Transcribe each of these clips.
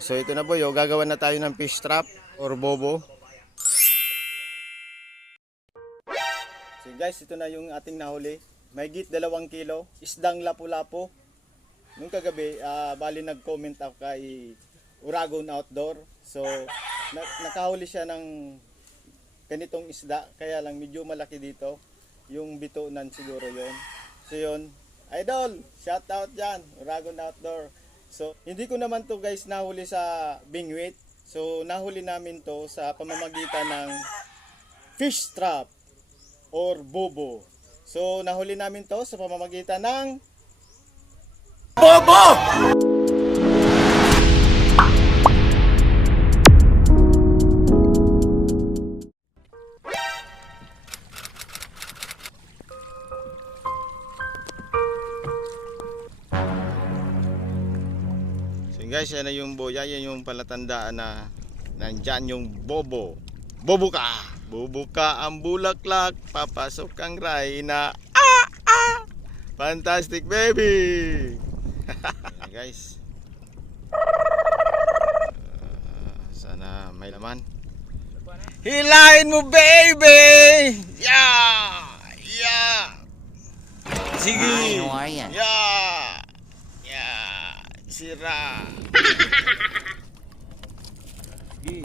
So ito na boy, gagawa na tayo ng fish trap or bobo. So guys, ito na yung ating nahuli. Mahigit 2 kilo, isdang lapu-lapu. Nung kagabi, bali nag-comment ako kay Uragon Outdoor. So nakahuli siya ng ganitong isda, kaya lang medyo malaki dito. Yung bitunan siguro yon. So yun, idol, shout out dyan, Uragon Outdoor. So, hindi ko naman to guys nahuli sa bingwit. So, nahuli namin to sa pamamagitan ng fish trap or bobo. So, nahuli namin to sa pamamagitan ng bobo! Guys, yan na yung boya, yan yung palatandaan na nandyan yung bobo. Bobo ka! Bobo ka ang bulaklak, papasok ang rayna. Fantastic baby! Yan guys. Sana may laman. Hilahin mo baby! Yeah! Yeah! Sige! Yeah! Yeah! Sira. Sige.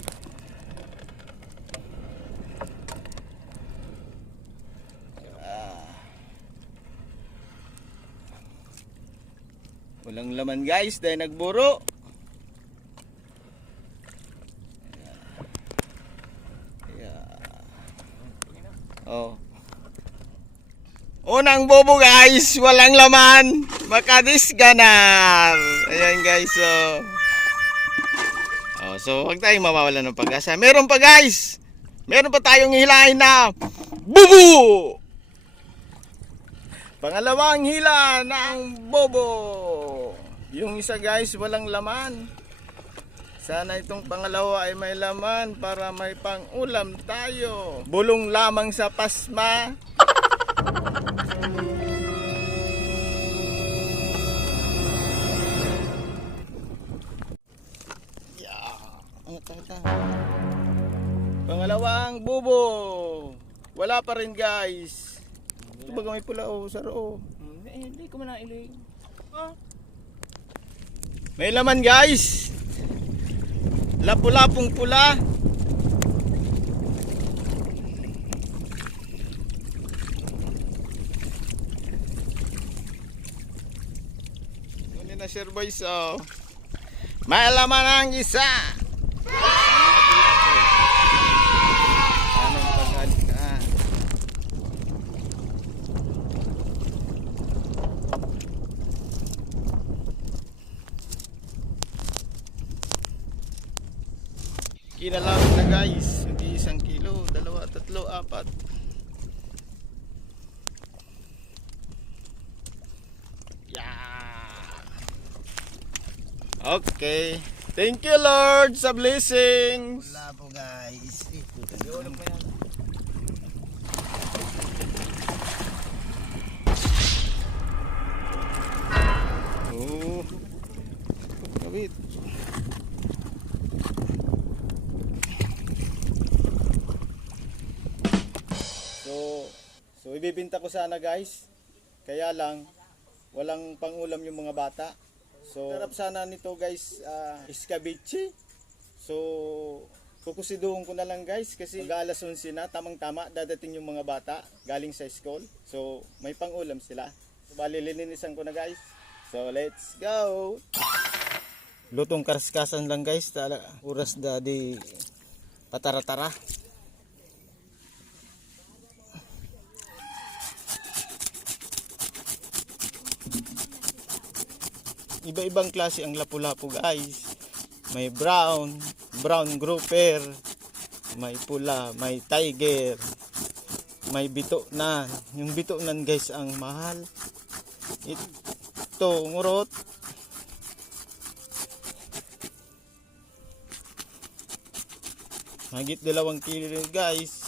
Walang laman guys dahil nagburo. Oh. Unang bobo guys, walang laman, makadisganar. Ayan guys, so wag tayong mawawalan ng pag-asa. Meron pa guys, meron pa tayong hilahin na bubu. Pangalawang hila ng bobo. Yung isa guys, walang laman. Sana itong pangalawa ay may laman para may pang-ulam tayo. Bulong lamang sa pasma. Pangalawang bubo. Wala pa rin guys. Ito baga may pula o saro. Hindi ko man nailig. May laman guys. Lapu-lapong pula. Yun na sir boys. May laman ang isa. Kinalawin na guys, hindi 1 kilo, 2, 3, 4. Yeah. Okay. Thank you Lord sa blessings. Wala po guys. Oh. Kawit. So ibibenta ko sana guys. Kaya lang walang pangulam yung mga bata. So sarap sana nito guys, escabeche. So kukusiduhin ko na lang guys kasi mag-alas 11 na, tamang-tama dadating yung mga bata galing sa school. So may pangulam sila. So bali lilinisan ko na guys. So let's go. Lutong karaskasan lang guys, oras di patara-tara. Iba-ibang klase ang lapu-lapu guys. May brown grouper, may pula, may tiger, may bitunan. Yung bitunan guys ang mahal. Ito ngurot. Higit 2 kilo guys.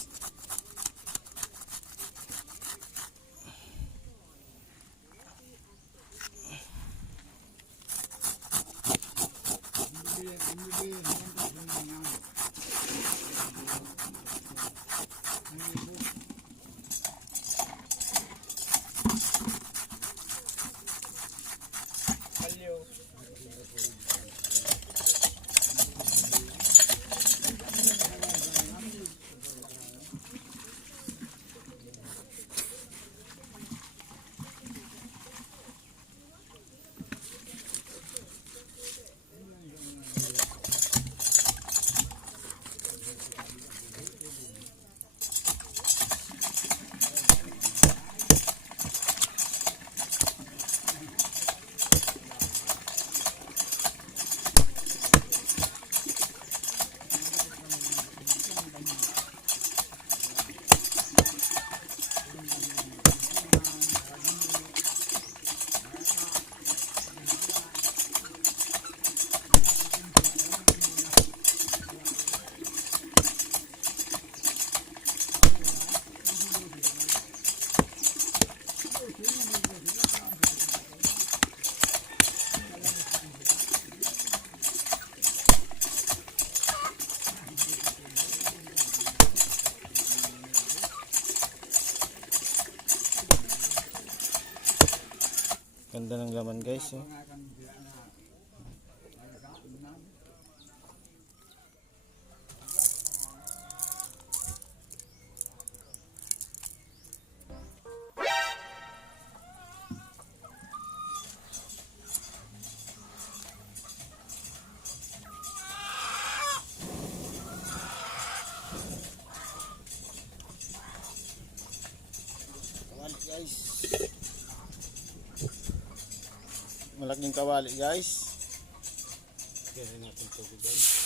laman guys. Oh. Kawali guys. Malaking kawali guys. Kaya natin tubig guys.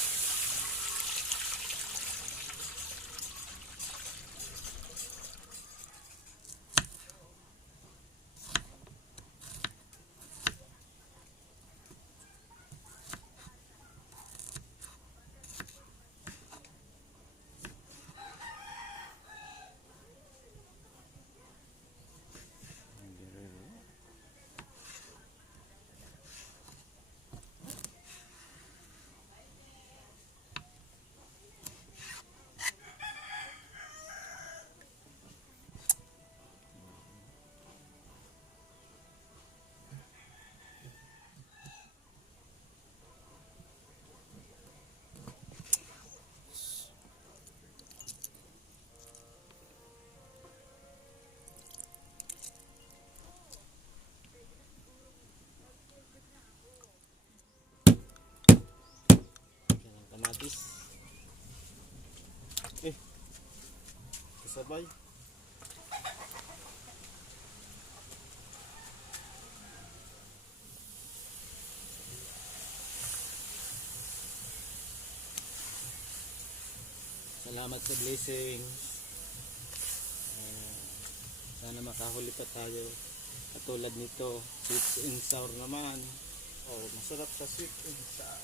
Kamatis. Kasabay. Salamat sa blessings. Sana makahuli pa tayo. Katulad nito, sweet and sour naman. Oh, masarap sa sweet and sour.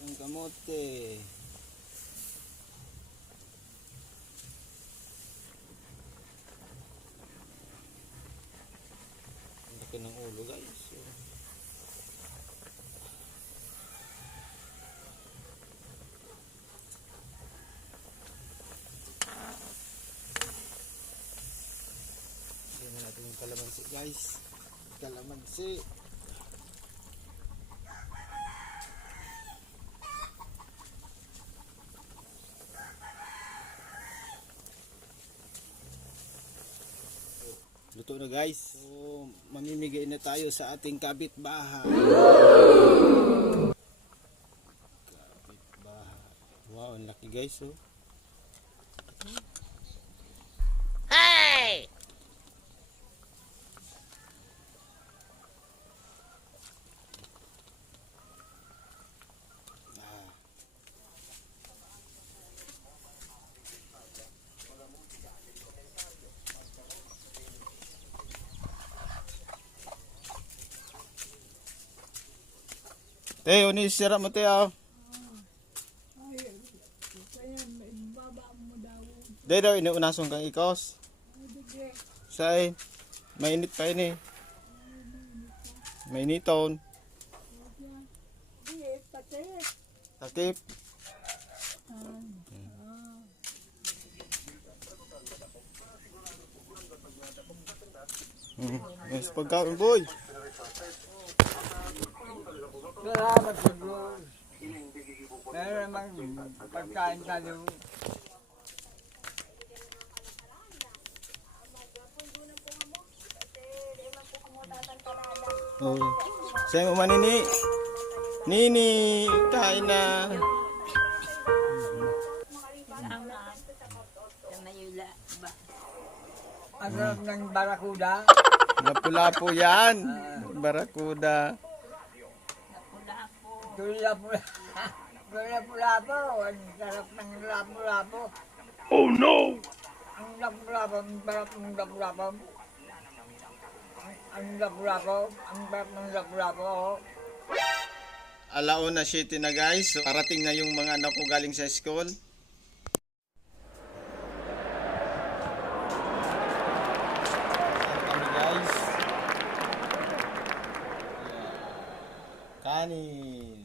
Ang kamote. Ang laki ng ulo guys. Tignan natin yung kalamansi guys. Kalamansi. Luto na guys. So, mamimigay na tayo sa ating kapitbahay. Kapitbahay. Wow, ang laki guys. Oh. Hey! Ah. Teo, ni sira mo Teo. Dahil daw inuunasong kang ikos. Saan? Mainit pa ini. Mainiton. Takip. Yes, pagkain boy. Salamat sa Diyos. Meron namang pagkain tayo. Oh. Saya mo manini. Nini, kain na. Ang sarap ng barakuda. Lapu-lapu yan. Barakuda. Lapu-lapu. Lapu-lapu. Ang sarap ng lapu-lapu. Oh no! Ang lapu-lapu. Ang sarap ng lapu-lapu. ang lapu-lapo, ang sarap ng lapu-lapo. Oh. Alauna City na guys. So, parating na yung mga anak ko galing sa school. Kami guys. Kanin.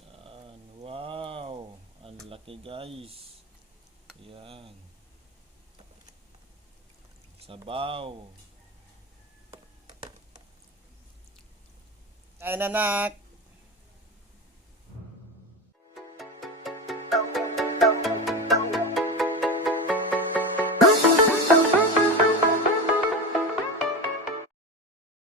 Yan. Wow. Ang laki guys. Yan. Sabaw. Kain anak.